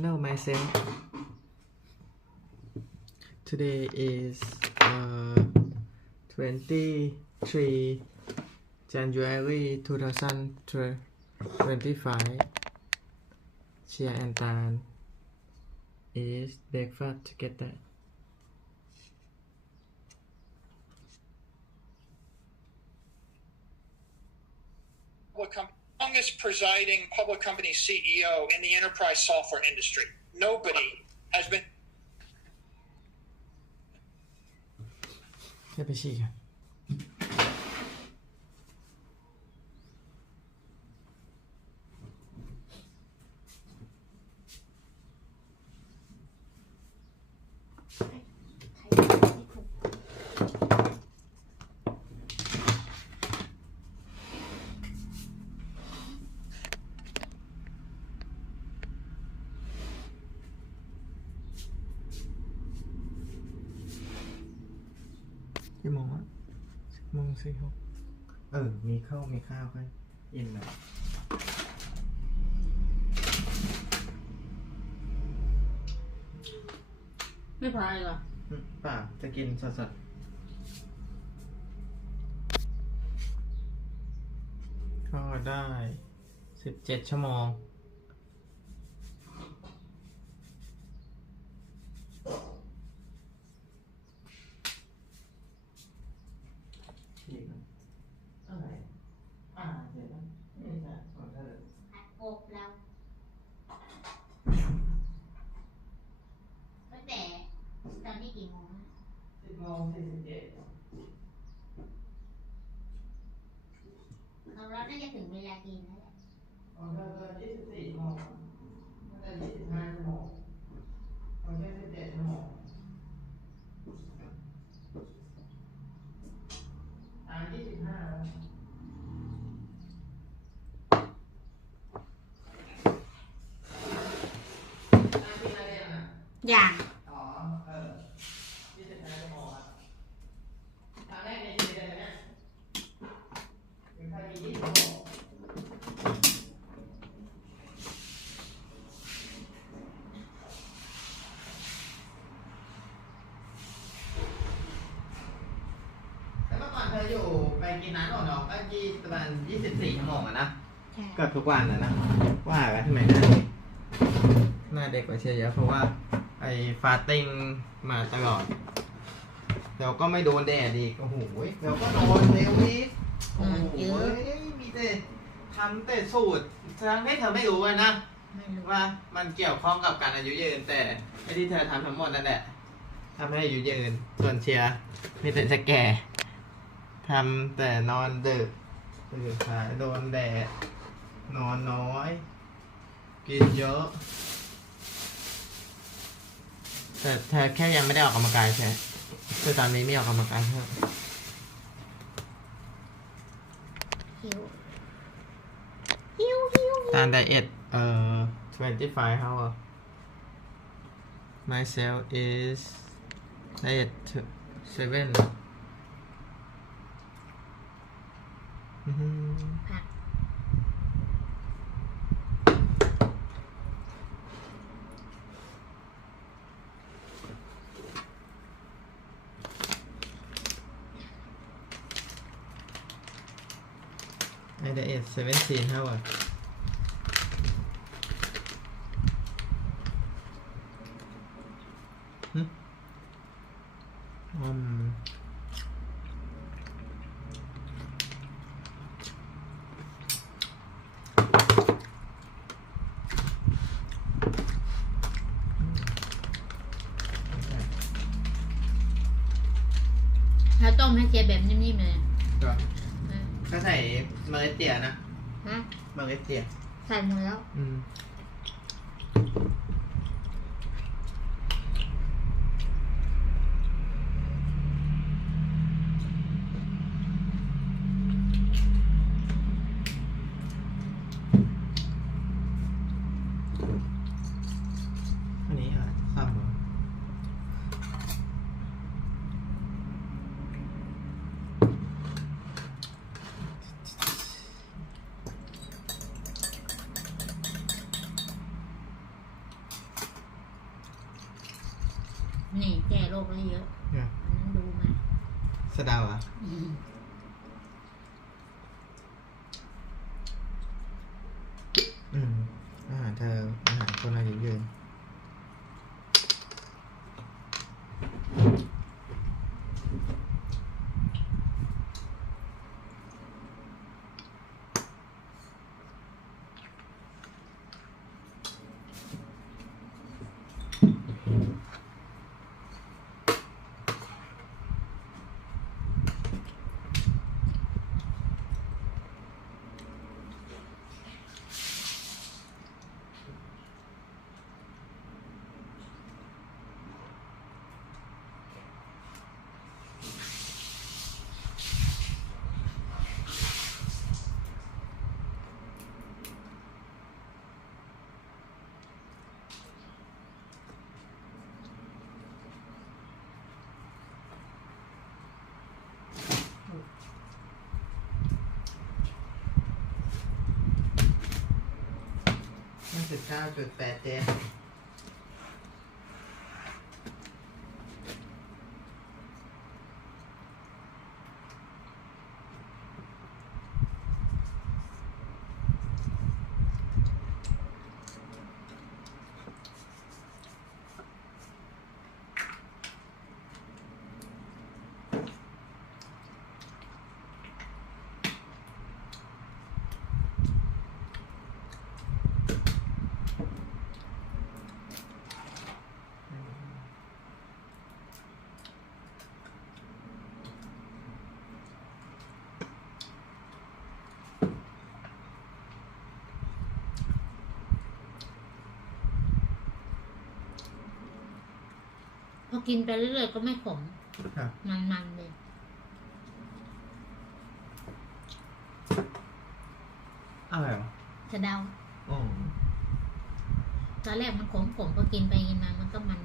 know myself. Today is 23 January 2025. Chia and Tan is breakfast together. Longest presiding public company CEO in the enterprise software industry. Nobody has been. แค่ไปฉี่กันกี่โมงอ่ะ10:46มีข้าวก็อิ่มแล้วไม่พายเหรอป่าจะกินสดๆก็ได้17 ชั่วโมงอบแล้วตั้งแต่ตอนนี้กี่โมง10:47เราน่าจะถึงเวลากินแล้วแหละ24 ชั่วโมงน่าจะ25 ชั่วโมงเอาแค่17 ชั่วโมง25อย่าง25 ชั่วโมงครับทางแรกในชีวิตเลยเนี่ยถึงใครมี20 ชั่วโมงแล้วเมื่อก่อนเธออยู่ไปกินร้านหนเนาะก็ประมาณ24 ชั่วโมงอะนะเกือบทุกวันนะว่ากันทำไมหน้าเด็กกว่าเชียร์เยอะเพราะว่าไอ้ฟาสติ้งมาตลอดเราก็ไม่โดนแดดอีกโอ้โหเราก็โดนเร็วนิดโอ้โหมีแต่ทำแต่สูตรทั้งที่เธอไม่รู้นะว่ามันเกี่ยวข้องกับการอายุยืนแต่ไอ้ที่เธอทำทั้งหมดนั่นแหละทำให้อายุยืนส่วนเชียร์มีแต่จะแก่ทำแต่นอนดึกตื่นสายโดนแดดนอนน้อยกินเยอะแต่เธอแค่ยังไม่ได้ออกกำลังกายใช่ไหมคือตอนนี้ไม่ออกกำลังกายเท่าตามไดเอท25 hour myself is diet 7ผักI diet 17 hourแล้วต้มให้เจี๊ยบแบบนิ่มๆเลยก็ใส่เมล็ดเตี๋ยนะฮะเมล็ดเตี๋ยใส่หมดแล้วอันนี้ค่ะข้าวหมู เ นี่แก้โรคได้เยอะ เนี่ย อันนั้นดูมา สะเดาอ่ะ อืม อาหารเธออาหารคนอายุยืน59.87พอกินไปเรื่อยๆก็ไม่ขม ครับ มันๆเลย อะไรหรอ สะเดา อ๋อ ตอนแรกมันขมพอกินไปกินมามันก็มัน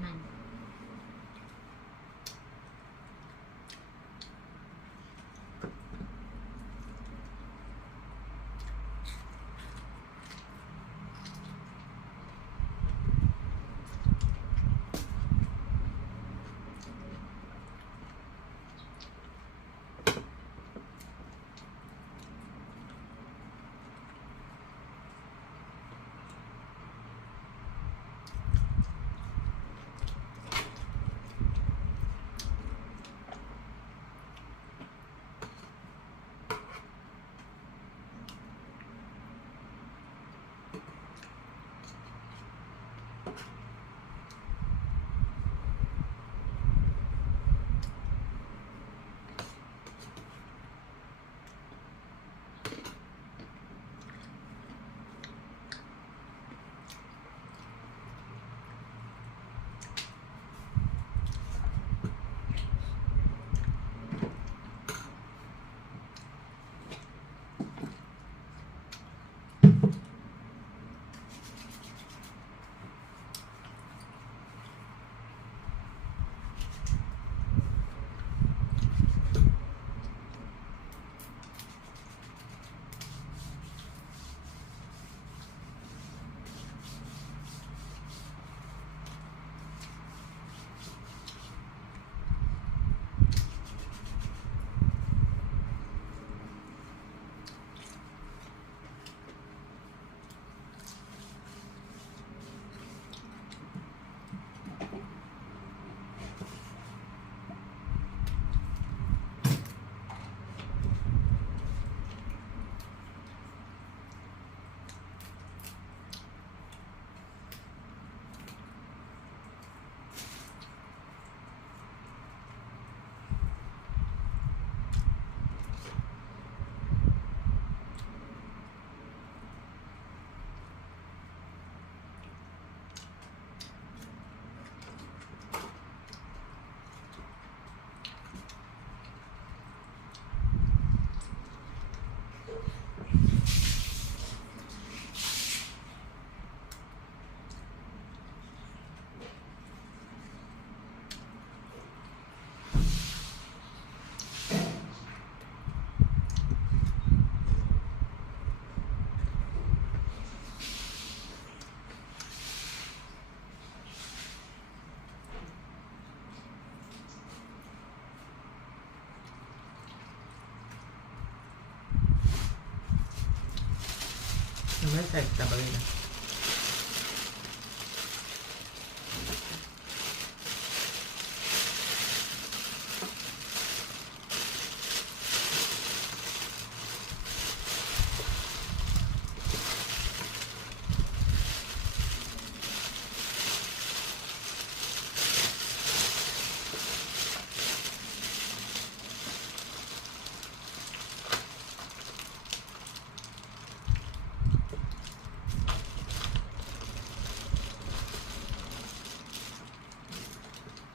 มันไม่ใส่สตรอเบอรี่นะ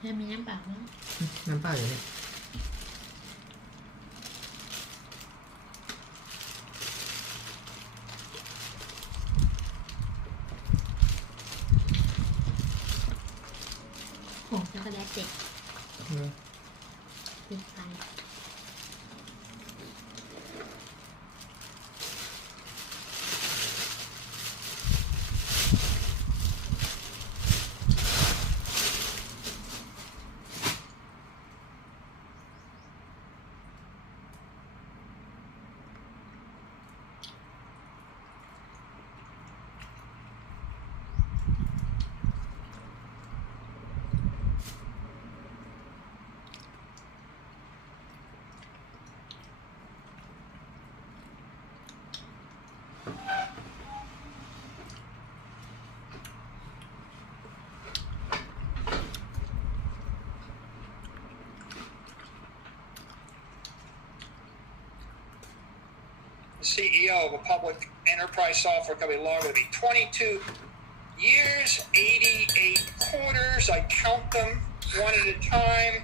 ถ้ามีน้ำเปล่าไหม น้ำเปล่าอยู่นี่ ผงช็อกโกแลตเจ็ดติดไป The CEO of a public enterprise software company longer than me. 22 years, 88 quarters. I count them one at a time.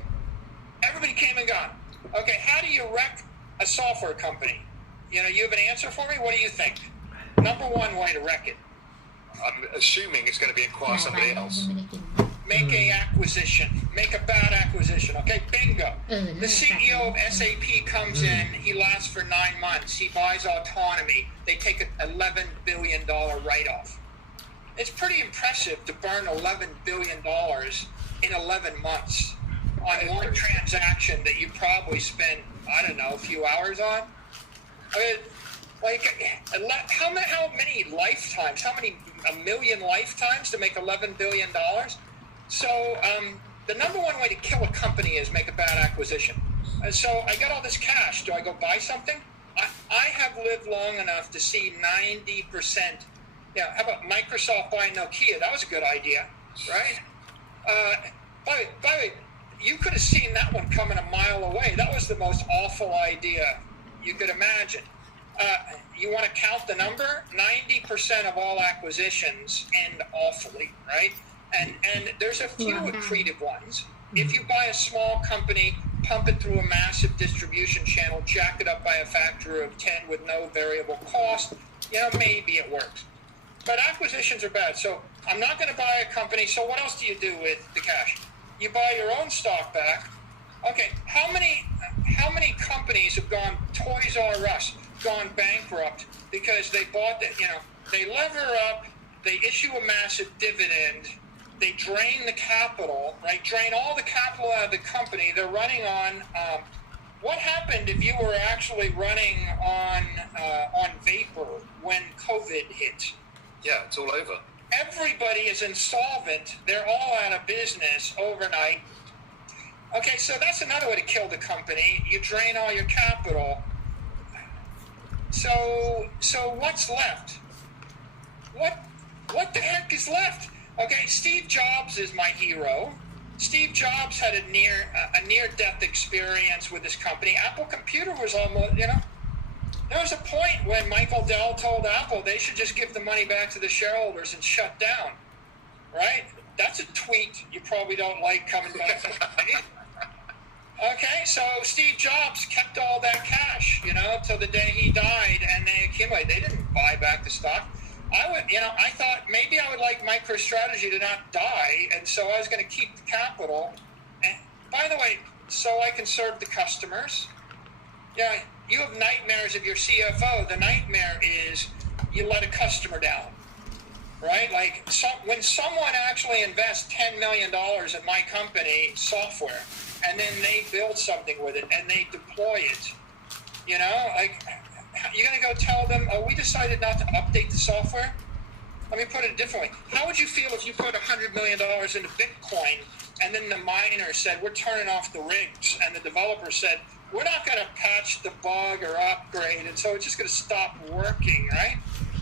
Everybody came and gone. Okay, how do you wreck a software company? You know, you have an answer for me? What do you think? Number one way to wreck it. I'm assuming it's going to be acquire somebody else. ไม่ได้กิน Make a acquisition. Make a bad acquisition. Okay, bingo. เออ The CEO of SAP comes in. He lasts for 9 months. He buys autonomy. They take an $11 billion write-off. It's pretty impressive to burn $11 billion in 11 months on one transaction that you probably spent, I don't know, a few hours on. I mean, like, how many lifetimes? How many? A million lifetimes to make $11 billion? So the number one way to kill a company is make a bad acquisition. And so I got all this cash. Do I go buy something? I have lived long enough to see 90%. Yeah, how about Microsoft buying Nokia? That was a good idea, right? By the way, you could have seen that one coming a mile away. That was the most awful idea you could imagine. You want to count the number? 90% of all acquisitions end awfully, right? And there's a few accretive ones. If you buy a small company, pump it through a massive distribution channel, jack it up by a factor of 10 with no variable cost, you know, maybe it works. But acquisitions are bad. So I'm not going to buy a company. So what else do you do with the cash? You buy your own stock back. Okay, how many companies have gone Toys R Us, gone bankrupt because they bought that, you know, they lever up, they issue a massive dividend, they drain the capital, right? Drain all the capital out of the company. They're running on, what happened if you were actually running on vapor when COVID hit? Yeah, it's all over. Everybody is insolvent. They're all out of business overnight. Okay, so that's another way to kill the company. You drain all your capital. So what's left? What the heck is left? Okay, Steve Jobs is my hero. Steve Jobs had a near-death experience with this company. Apple Computer was almost, you know, there was a point when Michael Dell told Apple they should just give the money back to the shareholders and shut down, right? That's a tweet you probably don't like coming back from me. Okay, so Steve Jobs kept all that cash, you know, till the day he died, and they accumulated. They didn't buy back the stock. I thought maybe I would like MicroStrategy to not die, and so I was going to keep the capital. And by the way, so I can serve the customers. Yeah, you have nightmares of your CFO. The nightmare is you let a customer down, right? Like when someone actually invests $10 million in my company software, and then they build something with it and they deploy it, you know, like you're going to go tell them, oh, we decided not to update the software? Let me put it a different way. How would you feel if you put $100 million into Bitcoin and then the miner said, we're turning off the rigs, and the developer said, we're not going to patch the bug or upgrade, and so it's just going to stop working, right?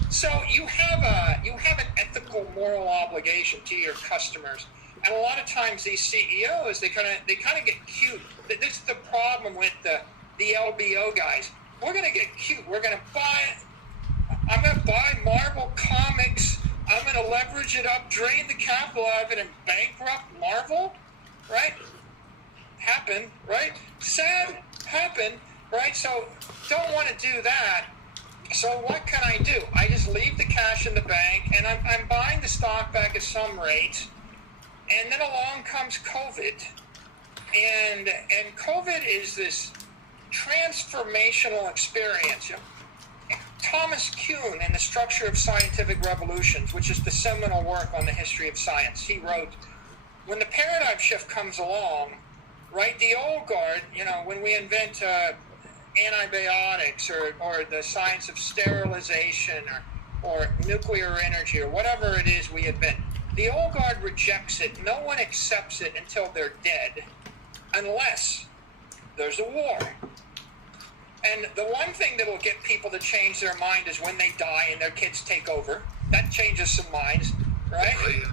So you have an ethical, moral obligation to your customers. And a lot of times these CEOs, they kind of get cute. This is the problem with the LBO guys. We're going to get cute. We're going to I'm going to buy Marvel Comics. I'm going to leverage it up, drain the capital out of it, and bankrupt Marvel, right? Happened, right? Sad, happened, right? So don't want to do that. So what can I do? I just leave the cash in the bank, and I'm buying the stock back at some rate. And then along comes COVID. And COVID is this transformational experience. You know? Thomas Kuhn, in The Structure of Scientific Revolutions, which is the seminal work on the history of science, he wrote, when the paradigm shift comes along, right, the old guard, you know, when we invent antibiotics or the science of sterilization or nuclear energy or whatever it is we invent, the old guard rejects it. No one accepts it until they're dead, unless there's a war. And the one thing that will get people to change their mind is when they die and their kids take over. That changes some minds, right? Oh, yeah.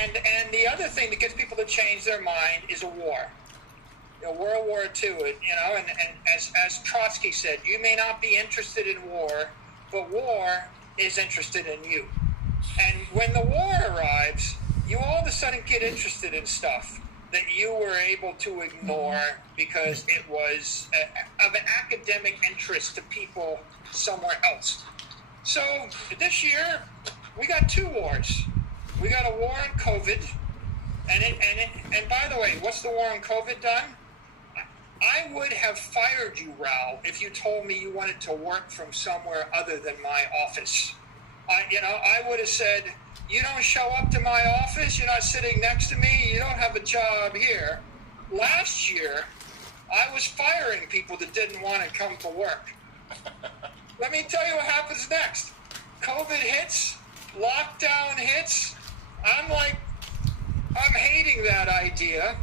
And the other thing that gets people to change their mind is a war. You know, World War II, you know, and as Trotsky said, you may not be interested in war, but war is interested in you. And when the war arrives, you all of a sudden get interested in stuff that you were able to ignore because it was of an academic interest to people somewhere else. So this year, we got two wars. We got a war on COVID, and by the way, what's the war on COVID done? I would have fired you, Raul, if you told me you wanted to work from somewhere other than my office. I would have said, you don't show up to my office, you're not sitting next to me, you don't have a job here. Last year, I was firing people that didn't want to come to work. Let me tell you what happens next. COVID hits, lockdown hits. I'm hating that idea.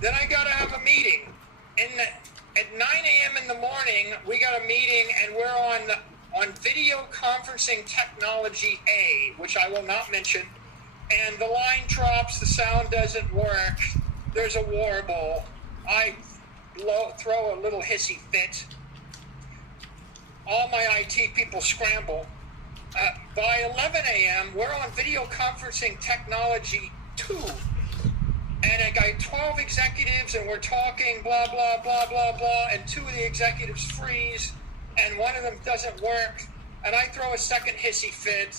Then I got to have a meeting. At 9 a.m. in the morning, we got a meeting, and we're on video conferencing technology A, which I will not mention, and the line drops, the sound doesn't work, there's a warble, I throw a little hissy fit, all my IT people scramble. By 11 a.m., we're on video conferencing technology 2, and I got 12 executives, and we're talking blah, blah, blah, blah, blah, and 2 of the executives freeze, and one of them doesn't work, and I throw a second hissy fit.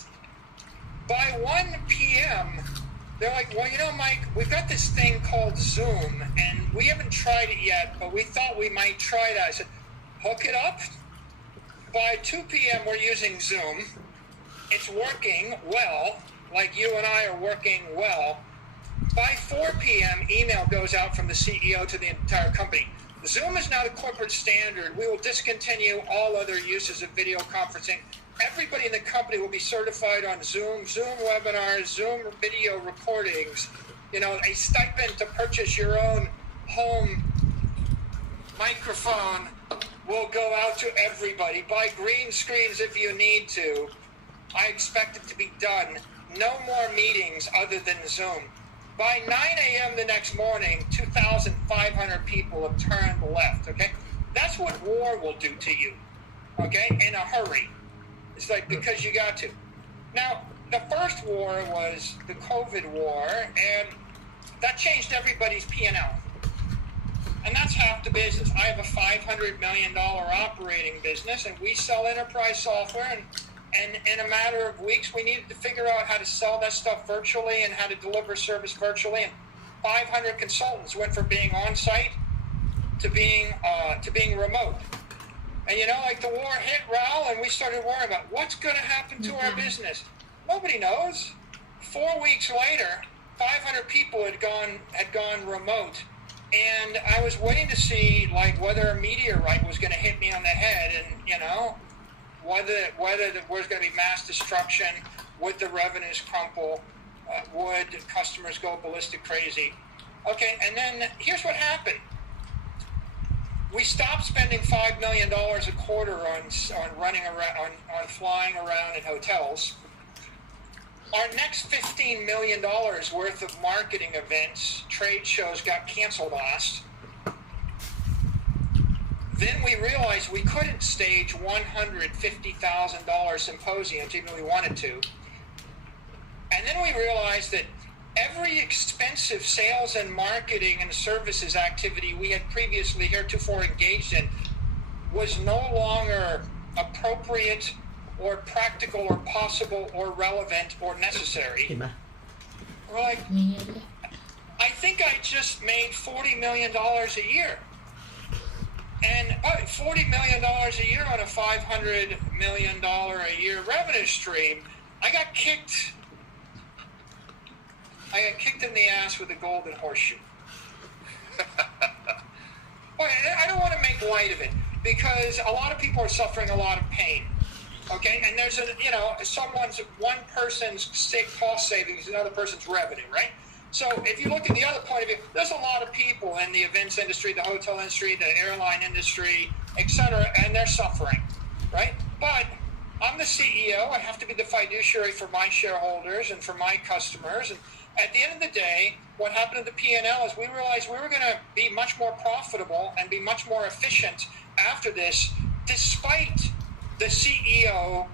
By 1 p.m., they're like, well, you know, Mike, we've got this thing called Zoom, and we haven't tried it yet, but we thought we might try that. I said, hook it up. By 2 p.m., we're using Zoom. It's working well, like you and I are working well. By 4 p.m., email goes out from the CEO to the entire company. Zoom is now the corporate standard. We will discontinue all other uses of video conferencing. Everybody in the company will be certified on Zoom, Zoom webinars, Zoom video recordings. You know, a stipend to purchase your own home microphone will go out to everybody. Buy green screens if you need to. I expect it to be done. No more meetings other than Zoom. By 9 a.m. the next morning, 2,500 people have turned left, okay? That's what war will do to you, okay, in a hurry. It's like, because you got to. Now, the first war was the COVID war, and that changed everybody's P&L. And that's half the business. I have a $500 million operating business, and we sell enterprise software, and in a matter of weeks, we needed to figure out how to sell that stuff virtually and how to deliver service virtually. And 500 consultants went from being on-site to being remote. And you know, like the war hit, Raul, and we started worrying about what's going to happen to our business. Nobody knows. 4 weeks later, 500 people had gone remote. And I was waiting to see like whether a meteorite was going to hit me on the head, and you know, whether there's going to be mass destruction, would the revenues crumple, would customers go ballistic crazy? Okay, and then here's what happened. We stopped spending $5 million a quarter on running around, on flying around in hotels. Our next $15 million worth of marketing events, trade shows got canceled on us. Then we realized we couldn't stage $150,000 symposiums even if we wanted to. And then we realized that every expensive sales and marketing and services activity we had previously heretofore engaged in was no longer appropriate or practical or possible or relevant or necessary. เห็นปะ We're like, มีเยอะเลย I think I just made $40 million a year. And $40 million a year on a $500 million a year revenue stream, I got kicked in the ass with a golden horseshoe. I don't want to make light of it because a lot of people are suffering a lot of pain. Okay, and there's one person's cost savings, another person's revenue, right? So if you look at the other point of view, there's a lot of people in the events industry, the hotel industry, the airline industry, etc., and they're suffering, right? But I'm the CEO. I have to be the fiduciary for my shareholders and for my customers. And at the end of the day, what happened to the P&L is we realized we were going to be much more profitable and be much more efficient after this, despite the CEO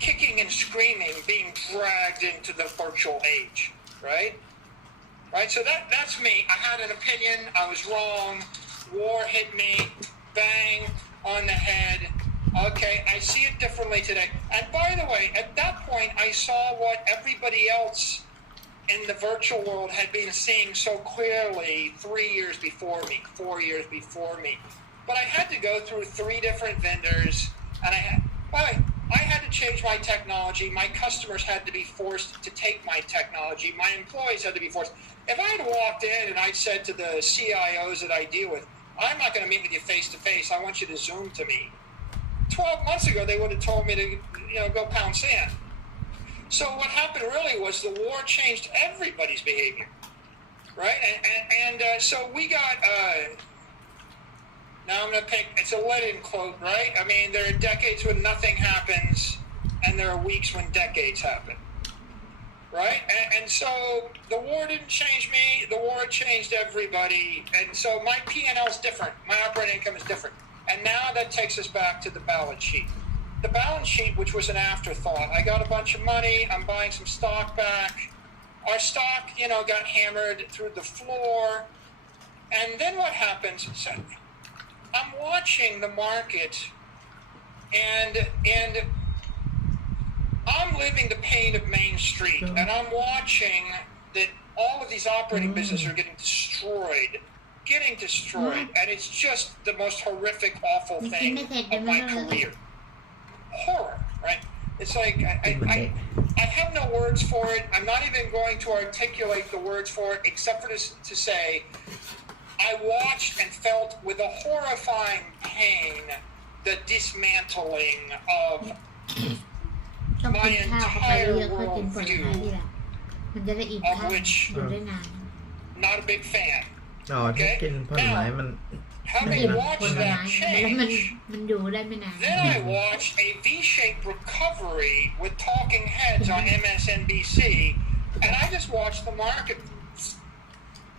kicking and screaming, being dragged into the virtual age, right? Right, so that's me. I had an opinion. I was wrong. War hit me. Bang on the head. Okay, I see it differently today. And by the way, at that point, I saw what everybody else in the virtual world had been seeing so clearly 3 years before me, 4 years before me. But I had to go through 3 different vendors, and I had to change my technology. My customers had to be forced to take my technology. My employees had to be forced. If I had walked in and I'd said to the CIOs that I deal with, I'm not going to meet with you face to face. I want you to Zoom to me. 12 months ago, they would have told me to, go pound sand. So what happened really was the war changed everybody's behavior, right? And so we got, now I'm going to pick, it's a let-in quote, right? I mean, there are decades when nothing happens, and there are weeks when decades happen, right? And so the war didn't change me, the war changed everybody, and so my P&L is different, my operating income is different. And now that takes us back to the balance sheet. The balance sheet, which was an afterthought. I got a bunch of money, I'm buying some stock back. Our stock, got hammered through the floor. And then what happens? So I'm watching the market and I'm living the pain of Main Street, and I'm watching that all of these operating businesses are getting destroyed, and it's just the most horrific, awful thing of my career. Horror, right? It's like I have no words for it. I'm not even going to articulate the words for it, except for to say I watched and felt with a horrifying pain the dismantling of ต้องกิ my นข้าวเข้าไป entire เยอะๆค่อยกินผลไม้ worldview, ทีหลังมันจะได้อิ่ม of ข้าว which อยู่ได้นาน not a big fan. อ๋อถ้ากินผลไม้มัน Having ผ watched ลไม้ that แล้วมัน change, มันอยู่ได้ไม่นาน then I watched a V-shaped recovery with talking heads on MSNBC, and I just watched the market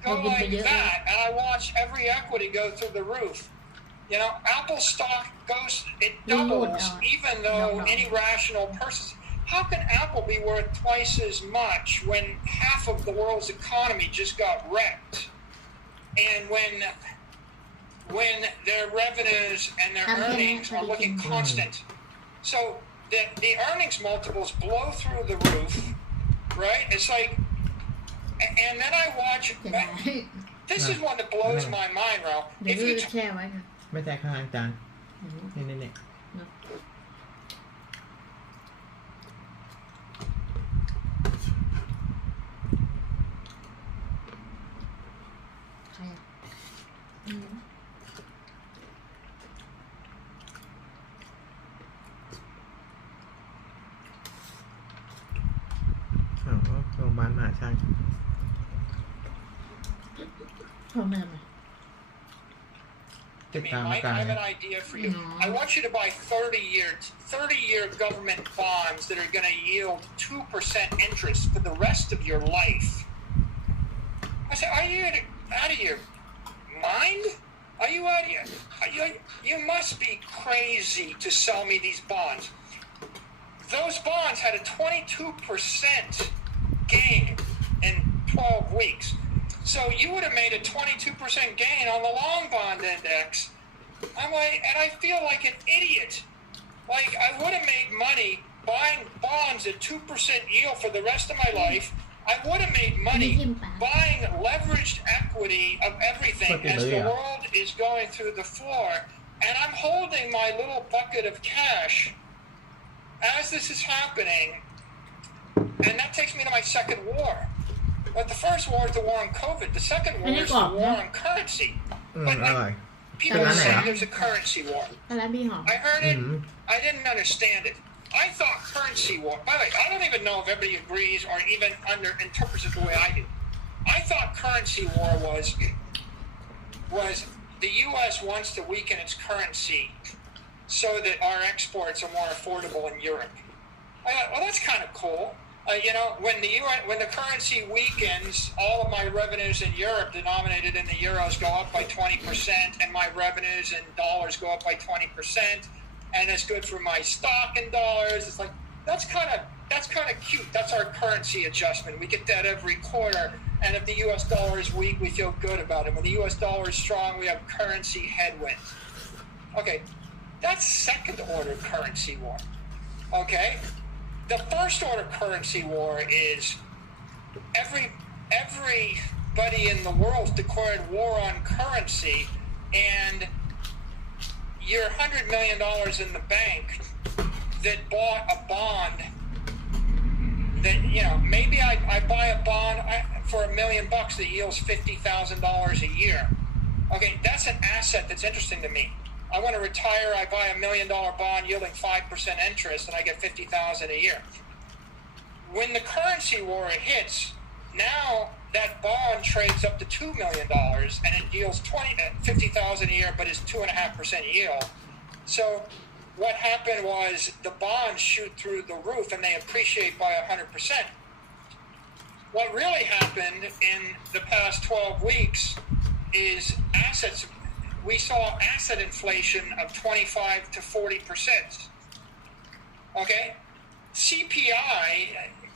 go like that, and I watched every equity go through the roof. Apple stock it doubles, even though any rational person. How can Apple be worth twice as much when half of the world's economy just got wrecked? And when their revenues and their earnings are looking constant. So the earnings multiples blow through the roof, right? It's like, and then I watch, จะได้ this is one that blows my mind, Ralph. เดี๋ยว If ดู you แช่ไว้ค่ะ ไม่แตกข้างจานนี่ ใครอ่ะอืม บ้านมหาช่าง ของเดิม ติด I ตาม mean, อาการ I have an idea for you. I want you to buy 30-year government bonds that are going to yield 2% interest for the rest of your life. I said, are you out of your mind? Are you out of your... You must be crazy to sell me these bonds. Those bonds had a 22% gain in 12 weeks. So you would have made a 22% gain on the long bond index. I'm like, and I feel like an idiot. Like, I would have made money buying bonds at 2% yield for the rest of my life. I would have made money buying leveraged equity of everything as the world is going through the floor. And I'm holding my little bucket of cash as this is happening. And that takes me to my second war. But the first war is the war on COVID. The second war is the war on currency. But like, people are saying there's a currency war. อะไรพี่หอม I heard it. I didn't understand it. I thought currency war. By the way, I don't even know if everybody agrees or even interprets it the way I do. I thought currency war was the U.S. wants to weaken its currency so that our exports are more affordable in Europe. I thought, well, that's kind of cool. You know, when the currency weakens, all of my revenues in Europe denominated in the euros go up by 20%, and my revenues in dollars go up by 20%, and it's good for my stock in dollars. It's like that's kind of cute. That's our currency adjustment. We get that every quarter, and if the U.S. dollar is weak, we feel good about it. When the U.S. dollar is strong, we have currency headwinds. Okay, that's second order currency war. Okay. The first order currency war is everybody in the world declared war on currency, and your $100 million in the bank that bought a bond that, you know, maybe I buy a bond for $1 million that yields $50,000 a year. Okay, that's an asset that's interesting to me. I want to retire, I buy $1 million bond yielding 5% interest, and I get $50,000 a year. When the currency war hits, now that bond trades up to $2 million, and it yields $50,000 a year, but it's 2.5% yield. So what happened was the bonds shoot through the roof, and they appreciate by 100%. What really happened in the past 12 weeks is assets. We saw asset inflation of 25 to 40%. Okay? CPI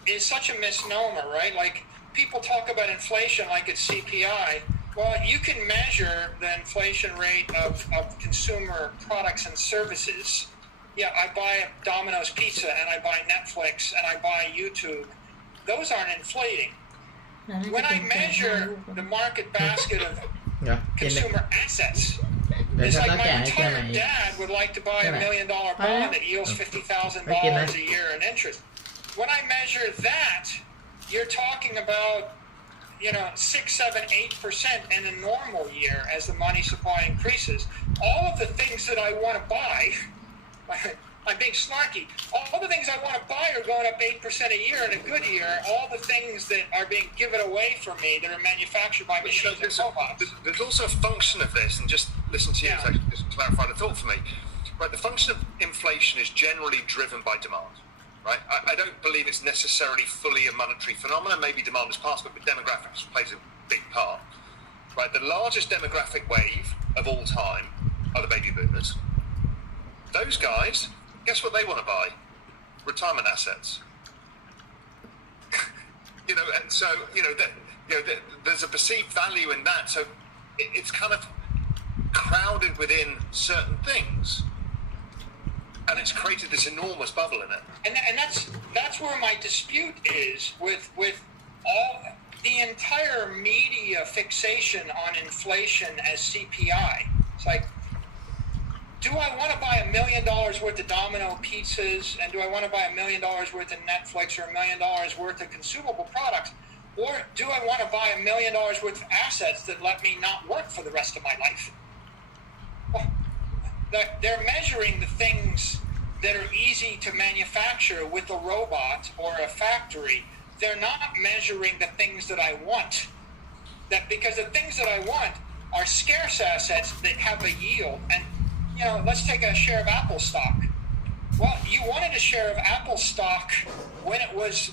is such a misnomer, right? Like, people talk about inflation like it's CPI. Well, you can measure the inflation rate of consumer products and services. Yeah, I buy Domino's Pizza, and I buy Netflix, and I buy YouTube. Those aren't inflating. When I measure the market basket of consumer assets, it's like my entire dad would like to buy $1 million bond that yields $50,000 a year in interest. When I measure that, you're talking about, you know, 6, 7, 8% in a normal year as the money supply increases. All of the things that I want to buy, I'm being snarky, all the things I want to buy are going up 8% a year in a good year. All the things that are being given away from me that are manufactured by machines and robots. There's also a function of this, and just listen to you to just clarify the thought for me. Right, the function of inflation is generally driven by demand. Right, I don't believe it's necessarily fully a monetary phenomenon. Maybe demand is part of it, but demographics plays a big part. Right, the largest demographic wave of all time are the baby boomers. Those guys, guess what they want to buy? Retirement assets. You know, and so there's a perceived value in that. So it's kind of crowded within certain things, and it's created this enormous bubble in it. And that's where my dispute is with all the entire media fixation on inflation as CPI. It's like, do I want to buy $1 million worth of Domino pizzas, and do I want to buy $1 million worth of Netflix or $1 million worth of consumable products, or do I want to buy $1 million worth of assets that let me not work for the rest of my life? Well, they're measuring the things that are easy to manufacture with a robot or a factory they're not measuring the things that I want. That because the things that I want are scarce assets that have a yield. And, you know, let's take a share of Apple stock. Well, you wanted a share of Apple stock when it was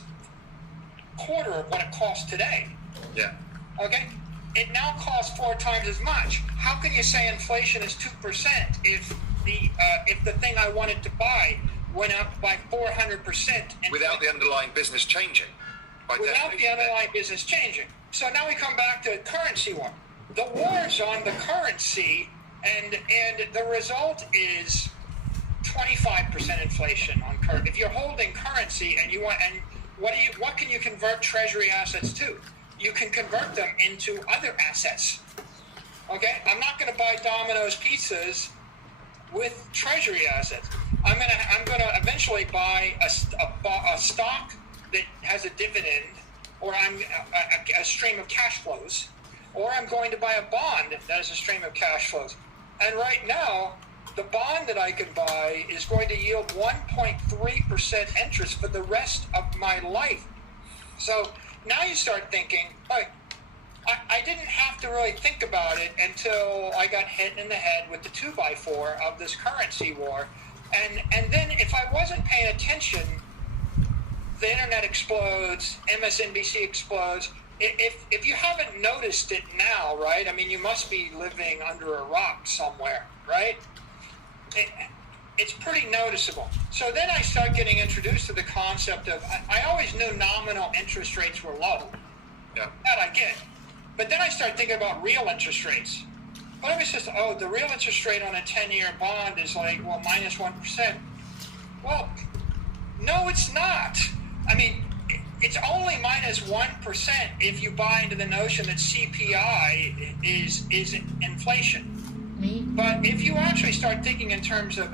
quarter of what it costs today. Yeah. Okay? It now costs 4 times as much. How can you say inflation is 2% if the thing I wanted to buy went up by 400%? Without the underlying business changing. Without the underlying business changing. So now we come back to the currency war. The war's on the currency, and the result is 25% inflation on currency. If you're holding currency and you want, and what can you convert treasury assets to? You can convert them into other assets. Okay, I'm not going to buy Domino's pizzas with treasury assets. I'm gonna eventually buy a stock that has a dividend, or a stream of cash flows, or I'm going to buy a bond that has a stream of cash flows. And right now, the bond that I can buy is going to yield 1.3% interest for the rest of my life. So now you start thinking, like, I didn't have to really think about it until I got hit in the head with the 2x4 of this currency war. And then if I wasn't paying attention, the internet explodes, MSNBC explodes. If you haven't noticed it now, right? I mean, you must be living under a rock somewhere, right? It's pretty noticeable. So then I start getting introduced to the concept of, I always knew nominal interest rates were low. Yeah. That I get. But then I start thinking about real interest rates. But it was just, the real interest rate on a 10-year bond is like, well, minus 1%. Well, no, it's not. I mean, it's only minus 1% if you buy into the notion that CPI is inflation. But if you actually start thinking in terms of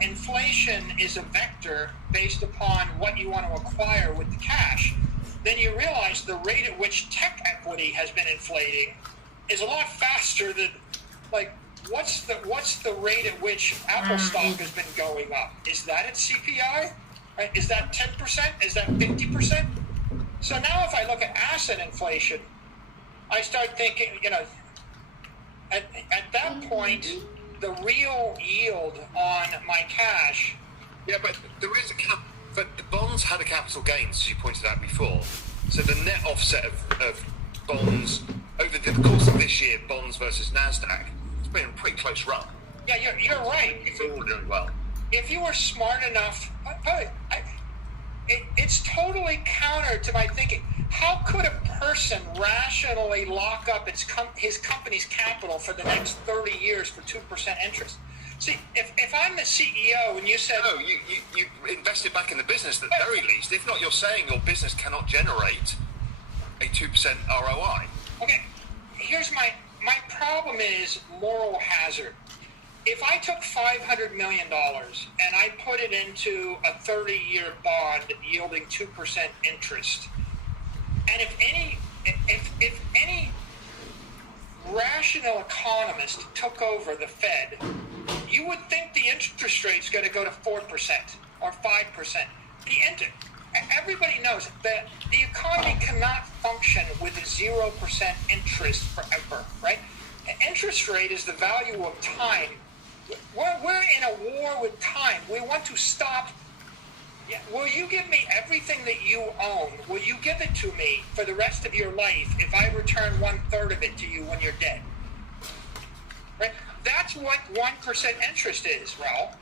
inflation is a vector based upon what you want to acquire with the cash, then you realize the rate at which tech equity has been inflating is a lot faster than, like, what's the rate at which Apple stock has been going up? Is that at CPI? Right? Is that 10%? Is that 50%? So now if I look at asset inflation, I start thinking, you know, at that point, the real yield on my cash. Yeah, but there is but the bonds had a capital gains, as you pointed out before. So the net offset of bonds over the course of this year, bonds versus NASDAQ, it's been a pretty close run. Yeah, you're right. It's all doing well. If you were smart enough, it's totally counter to my thinking. How could a person rationally lock up his company's capital for the next 30 years for 2% interest? See, if I'm the CEO and you said... No, you invested back in the business at the very least. If not, you're saying your business cannot generate a 2% ROI. Okay, here's my problem is moral hazard. If I took $500 million and I put it into a 30-year bond yielding 2% interest, and if any rational economist took over the Fed, you would think the interest rate's going to go to 4% or 5%. Everybody knows that the economy cannot function with a 0% interest forever, right? Interest rate is the value of time. We're in a war with time. We want to stop. Will you give me everything that you own? Will you give it to me for the rest of your life if I return 1/3 of it to you when you're dead? Right? That's what 1% interest is, Raul.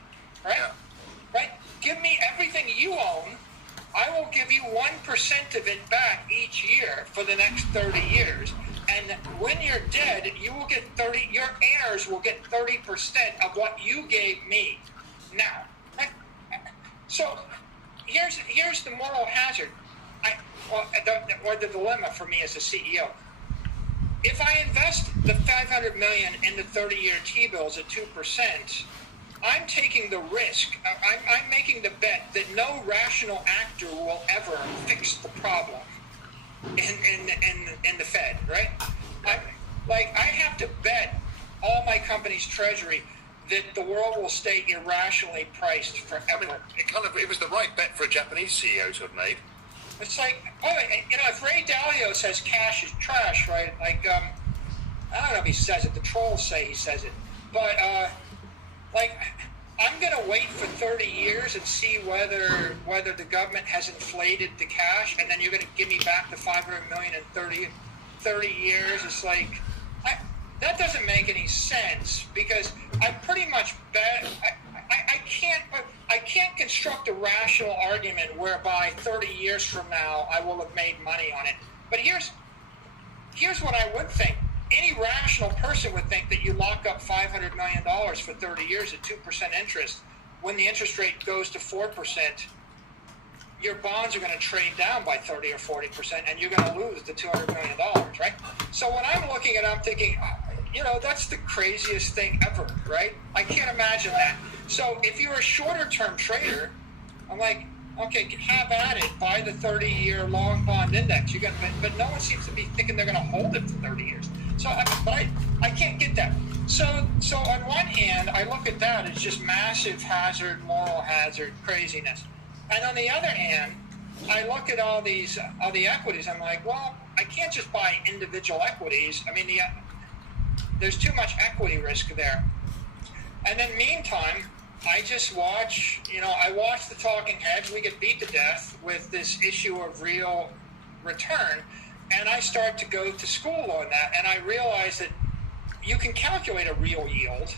Right? Yeah. Right? Give me everything you own. I will give you 1% of it back each year for the next 30 years. And when you're dead, you will get your heirs will get 30% of what you gave me. Now, right? So here's the moral hazard, or the dilemma for me as a CEO. If I invest the $500 million into 30-year T-bills at 2%, I'm taking the risk. I'm making the bet that no rational actor will ever fix the problem in the Fed, right? I have to bet all my company's treasury that the world will stay irrationally priced forever. I mean, it was the right bet for a Japanese CEO to have made. It's like, if Ray Dalio says cash is trash, right? Like, I don't know if he says it. The trolls say he says it. But, I'm going to wait for 30 years and see whether the government has inflated the cash, and then you're going to give me back the $500 million in 30 years. It's like, that doesn't make any sense, because I pretty much bet I can't construct a rational argument whereby 30 years from now I will have made money on it. But here's what I would think. Any rational person would think that you lock up $500 million for 30 years at 2% interest. When the interest rate goes to 4%, your bonds are going to trade down by 30 or 40%, and you're going to lose the $200 million, right? So when I'm looking at it, I'm thinking, that's the craziest thing ever, right? I can't imagine that. So if you're a shorter-term trader, I'm like, okay, have at it. Buy the 30-year long bond index. But no one seems to be thinking they're going to hold it for 30 years. So, I can't get that. So on one hand, I look at that as just massive hazard, moral hazard, craziness. And on the other hand, I look at all the equities. I'm like, well, I can't just buy individual equities. I mean, there's too much equity risk there. And then meantime, I just watch, I watch the talking heads. We get beat to death with this issue of real return. And I start to go to school on that. And I realize that you can calculate a real yield.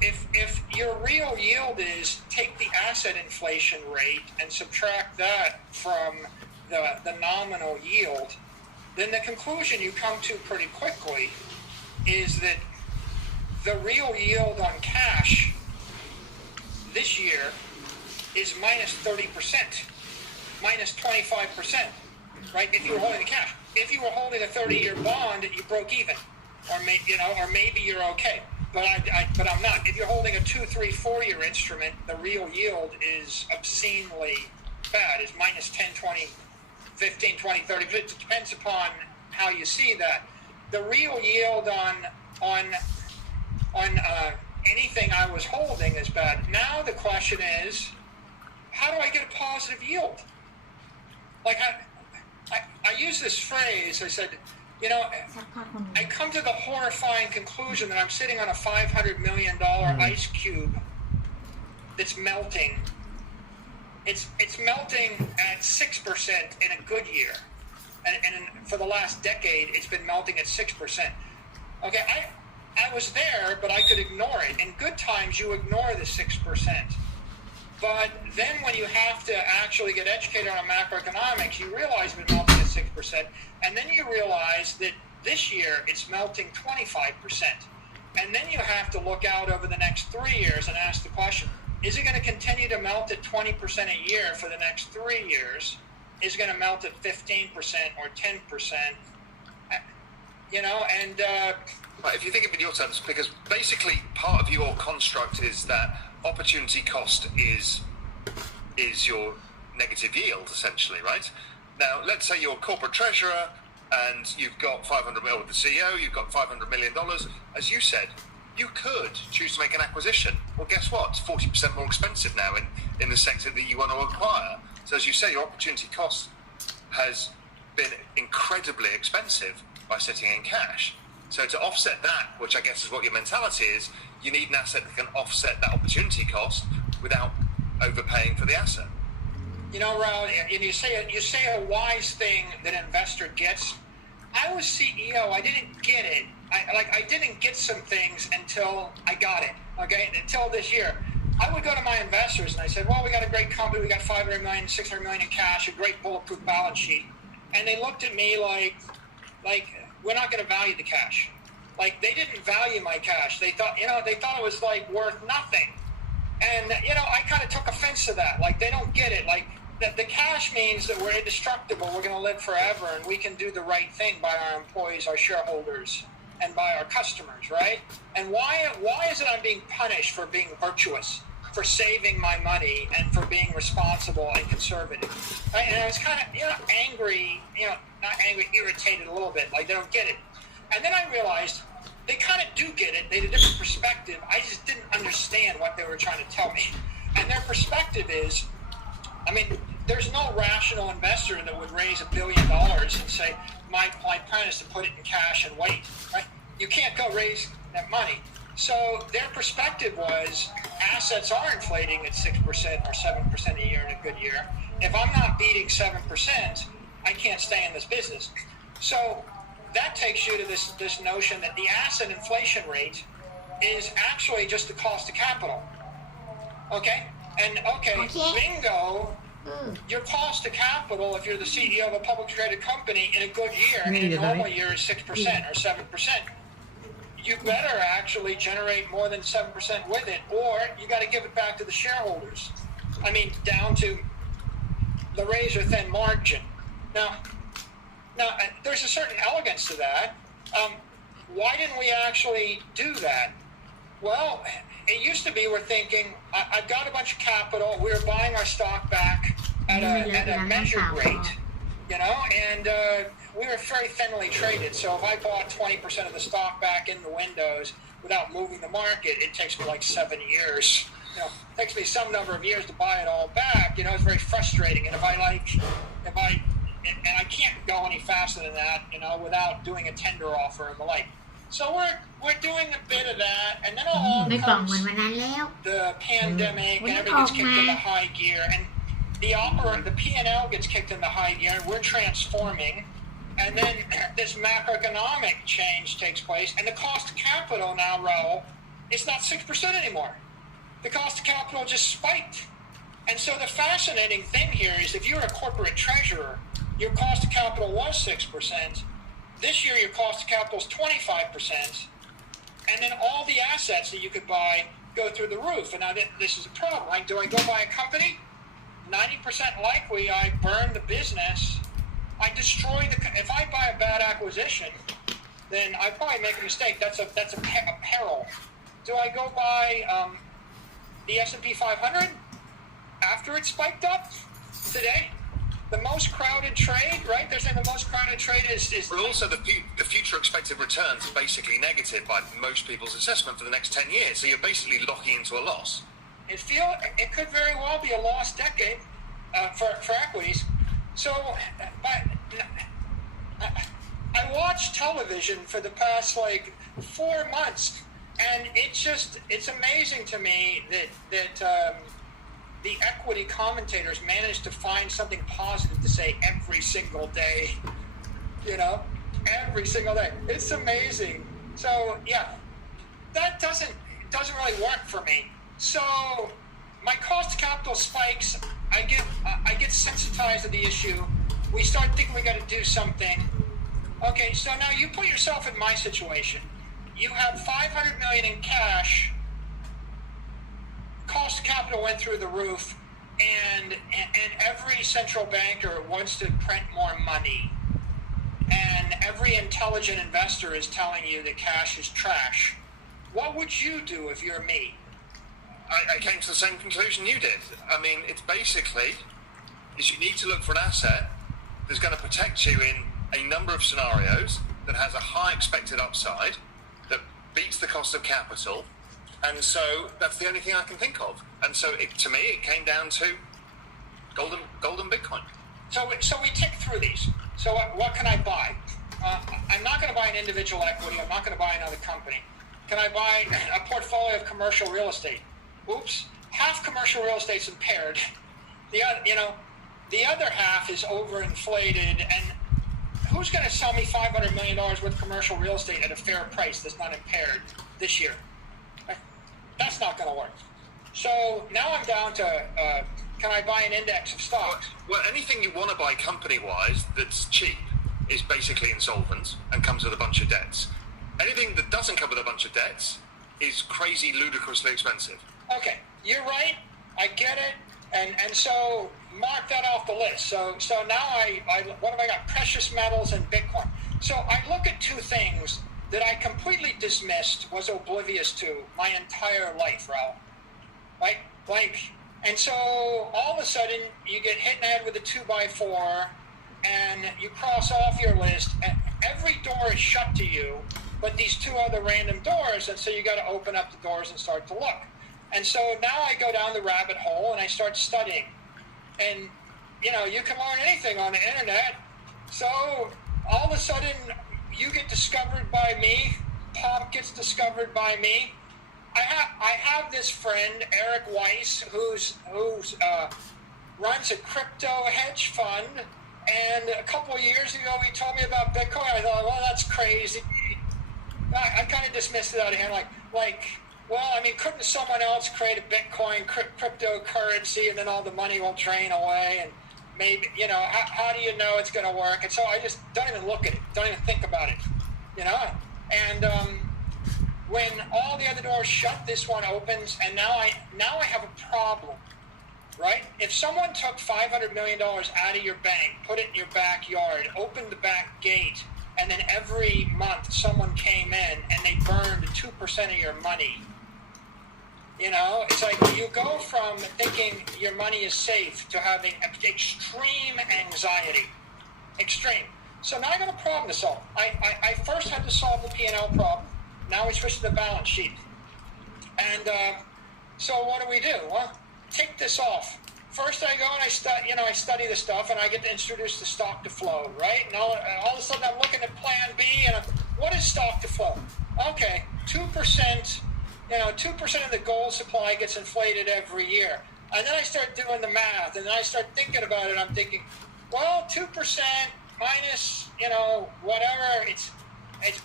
If your real yield is take the asset inflation rate and subtract that from the nominal yield, then the conclusion you come to pretty quickly is that the real yield on cash this year is minus 30%, minus 25%, right? If you were holding the cash. If you were holding a 30-year bond, you broke even, or maybe you're okay. But I'm not. If you're holding a 2, 3, 4-year instrument, the real yield is obscenely bad. It's minus 10, 20, 15, 20, 30. It depends upon how you see that. The real yield on anything I was holding is bad. Now the question is, how do I get a positive yield? Like I use this phrase. I said, I come to the horrifying conclusion that I'm sitting on a $500 million ice cube that's melting. It's melting at 6% in a good year. And for the last decade, it's been melting at 6%. Okay, I was there, but I could ignore it. In good times, you ignore the 6%. But then when you have to actually get educated on macroeconomics, you realize it's been melting at 6%. And then you realize that this year it's melting 25%. And then you have to look out over the next 3 years and ask the question, is it going to continue to melt at 20% a year for the next 3 years? Is it going to melt at 15% or 10%? Right, if you think of it in your terms, because basically part of your construct is that opportunity cost is your negative yield, essentially, right? Now, let's say you're a corporate treasurer and you've got $500 million, with the CEO, you've got $500 million. As you said, you could choose to make an acquisition. Well, guess what? It's 40% more expensive now in the sector that you want to acquire. So as you say, your opportunity cost has been incredibly expensive by sitting in cash. So to offset that, which I guess is what your mentality is, you need an asset that can offset that opportunity cost without overpaying for the asset. Raul, and you say a wise thing that an investor gets. I was CEO. I didn't get it. I didn't get some things until I got it. Okay, until this year. I would go to my investors and I said, well, we got a great company. We got $500 million, $600 million in cash, a great bulletproof balance sheet. And they looked at me like we're not going to value the cash. Like, they didn't value my cash. They thought it was like worth nothing. And, I kind of took offense to that. Like, they don't get it. Like, the cash means that we're indestructible. We're going to live forever and we can do the right thing by our employees, our shareholders, and by our customers, right? And why is it I'm being punished for being virtuous, for saving my money, and for being responsible and conservative? Right? And I was kind of, angry, not angry, irritated a little bit, like they don't get it. And then I realized they kind of do get it. They had a different perspective. I just didn't understand what they were trying to tell me. And their perspective is, there's no rational investor that would raise $1 billion and say, my plan is to put it in cash and wait, right? You can't go raise that money. So their perspective was assets are inflating at 6% or 7% a year in a good year. If I'm not beating 7%, I can't stay in this business. So that takes you to this notion that the asset inflation rate is actually just the cost of capital. Okay? And bingo, your cost of capital, if you're the CEO of a publicly traded company in a good year, in a normal year is 6% or 7%. You better actually generate more than 7% with it, or you got to give it back to the shareholders. I mean, down to the razor thin margin. Now, there's a certain elegance to that. Why didn't we actually do that? Well, it used to be we're thinking, I've got a bunch of capital. We're buying our stock back at a measured rate, you know, and we were very thinly traded. So if I bought 20% of the stock back in the windows without moving the market, it takes me like 7 years. You know, it takes me some number of years to buy it all back. You know, it's very frustrating. And I can't go any faster than that, you know, without doing a tender offer and the like. So we're doing a bit of that, and then along comes the pandemic, and everything gets kicked into high gear, and the P&L gets kicked into high gear, and we're transforming, and then this macroeconomic change takes place, and the cost of capital now, Raul, it's not 6% anymore. The cost of capital just spiked. And so the fascinating thing here is if you're a corporate treasurer, your cost of capital was 6%. This year, your cost of capital is 25%, and then all the assets that you could buy go through the roof. And now this is a problem. Like, do I go buy a company? 90% likely I burn the business. I destroy if I buy a bad acquisition, then I probably make a mistake. That's a peril. Do I go buy the S&P 500 after it spiked up today? The most crowded trade, right? They're saying the most crowded trade is... But also the future expected returns are basically negative by most people's assessment for the next 10 years. So you're basically locking into a loss. It could very well be a lost decade for equities. So I watched television for the past 4 months, and it's amazing to me that the equity commentators manage to find something positive to say every single day, you know, every single day. It's amazing. So yeah, that doesn't really work for me. So my cost of capital spikes. I get sensitized to the issue. We start thinking we got to do something. Okay, so now you put yourself in my situation. You have $500 million in cash. Cost of capital went through the roof, and every central banker wants to print more money, and every intelligent investor is telling you that cash is trash. What would you do if you're me? I came to the same conclusion you did. I mean, it's basically is you need to look for an asset that's going to protect you in a number of scenarios, that has a high expected upside, that beats the cost of capital. And so that's the only thing I can think of. And so to me, it came down to gold and Bitcoin. So we tick through these. So what can I buy? I'm not going to buy an individual equity. I'm not going to buy another company. Can I buy a portfolio of commercial real estate? Oops. Half commercial real estate's impaired. The other half is overinflated. And who's going to sell me $500 million worth of commercial real estate at a fair price that's not impaired this year? That's not going to work. So now I'm down to, can I buy an index of stocks? Well, anything you want to buy company-wise that's cheap is basically insolvent and comes with a bunch of debts. Anything that doesn't come with a bunch of debts is crazy, ludicrously expensive. Okay, you're right. I get it. And so mark that off the list. So now what have I got? Precious metals and Bitcoin. So I look at two things that I completely dismissed, was oblivious to my entire life, Raul. Right? And so all of a sudden you get hit in the head with a 2x4 and you cross off your list, and every door is shut to you, but these two other random doors, and so you got to open up the doors and start to look. And so now I go down the rabbit hole and I start studying. And you can learn anything on the internet. So all of a sudden, you get discovered by me. Pop gets discovered by me. I have this friend, Eric Weiss, who's runs a crypto hedge fund. And a couple of years ago, he told me about Bitcoin. I thought, well, that's crazy. I kind of dismissed it out of him, well, I mean, couldn't someone else create a Bitcoin cryptocurrency and then all the money will drain away? And maybe, how do you know it's going to work? And so I just don't even look at it, don't even think about it, And when all the other doors shut, this one opens, and now I have a problem, right? If someone took $500 million out of your bank, put it in your backyard, opened the back gate, and then every month someone came in and they burned 2% of your money, it's like you go from thinking your money is safe to having extreme anxiety. Extreme. So now I got a problem to solve. I first had to solve the P&L problem. Now we switch to the balance sheet. And so what do? Well, take this off. First I go and I study the stuff, and I get to introduce the stock to flow, right? And all of a sudden I'm looking at plan B, and what is stock to flow? Okay, 2%, 2% of the gold supply gets inflated every year. And then I start doing the math, and then I start thinking about it. I'm thinking, well, 2% minus, whatever, it's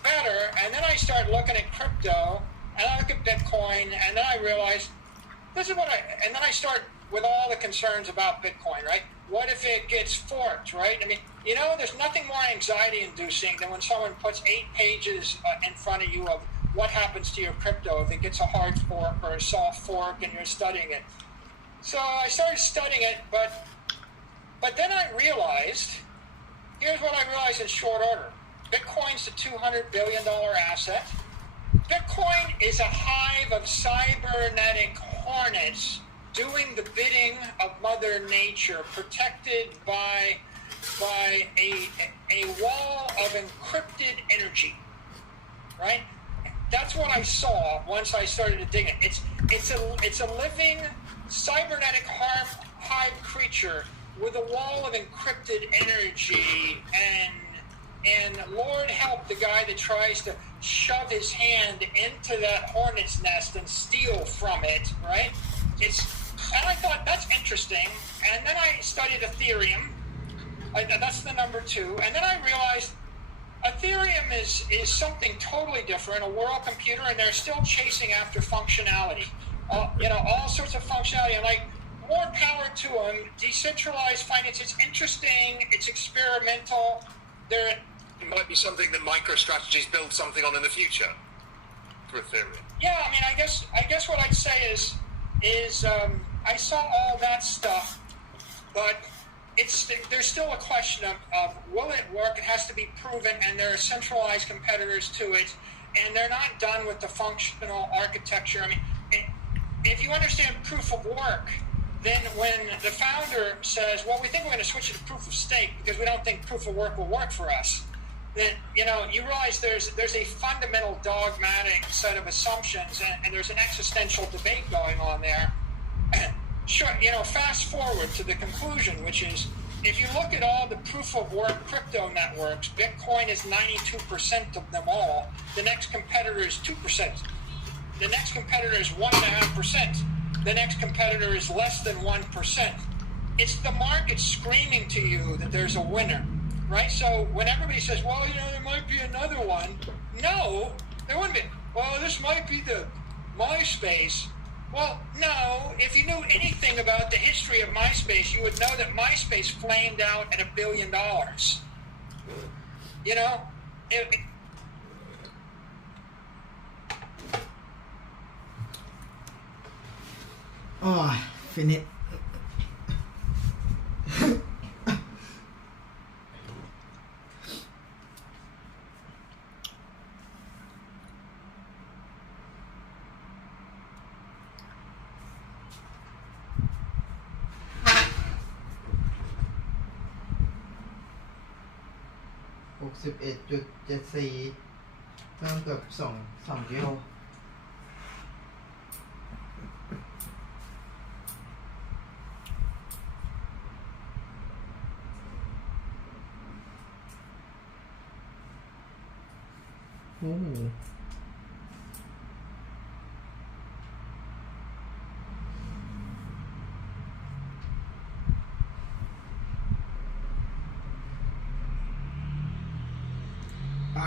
better. And then I start looking at crypto, and I look at Bitcoin, and then I realize, and then I start with all the concerns about Bitcoin, right? What if it gets forked, right? I mean, there's nothing more anxiety-inducing than when someone puts 8 pages in front of you of what happens to your crypto if it gets a hard fork or a soft fork and you're studying it. So I started studying it, but then I realized, here's what I realized in short order. Bitcoin's a $200 billion asset. Bitcoin is a hive of cybernetic hornets doing the bidding of Mother Nature, protected by a wall of encrypted energy, right? That's what I saw once I started to dig it. It's a living cybernetic hive creature with a wall of encrypted energy, and Lord help the guy that tries to shove his hand into that hornet's nest and steal from it, right? And I thought, that's interesting. And then I studied Ethereum. That's the number 2. And then I realized Ethereum is something totally different, a world computer, and they're still chasing after functionality. All sorts of functionality. And more power to them. Decentralized finance, it's interesting, it's experimental. It might be something that MicroStrategy's build something on in the future for Ethereum. Yeah, I mean, I guess what I'd say is I saw all that stuff, but there's still a question of will it work? It has to be proven, and there are centralized competitors to it, and they're not done with the functional architecture. I mean, if you understand proof of work, then when the founder says, well, we think we're going to switch it to proof of stake because we don't think proof of work will work for us, then you realize there's a fundamental dogmatic set of assumptions, and there's an existential debate going on there. Sure, fast forward to the conclusion, which is, if you look at all the proof of work crypto networks, Bitcoin is 92% of them all. The next competitor is 2%. The next competitor is 1.5%. The next competitor is less than 1%. It's the market screaming to you that there's a winner, right? So when everybody says, well, there might be another one. No, there wouldn't be. Well, this might be the MySpace. Well, no, if you knew anything about the history of MySpace, you would know that MySpace flamed out at $1 billion. Finish. 61.74 เพิ่มเกือบ2กิโล โอ้โหอ่า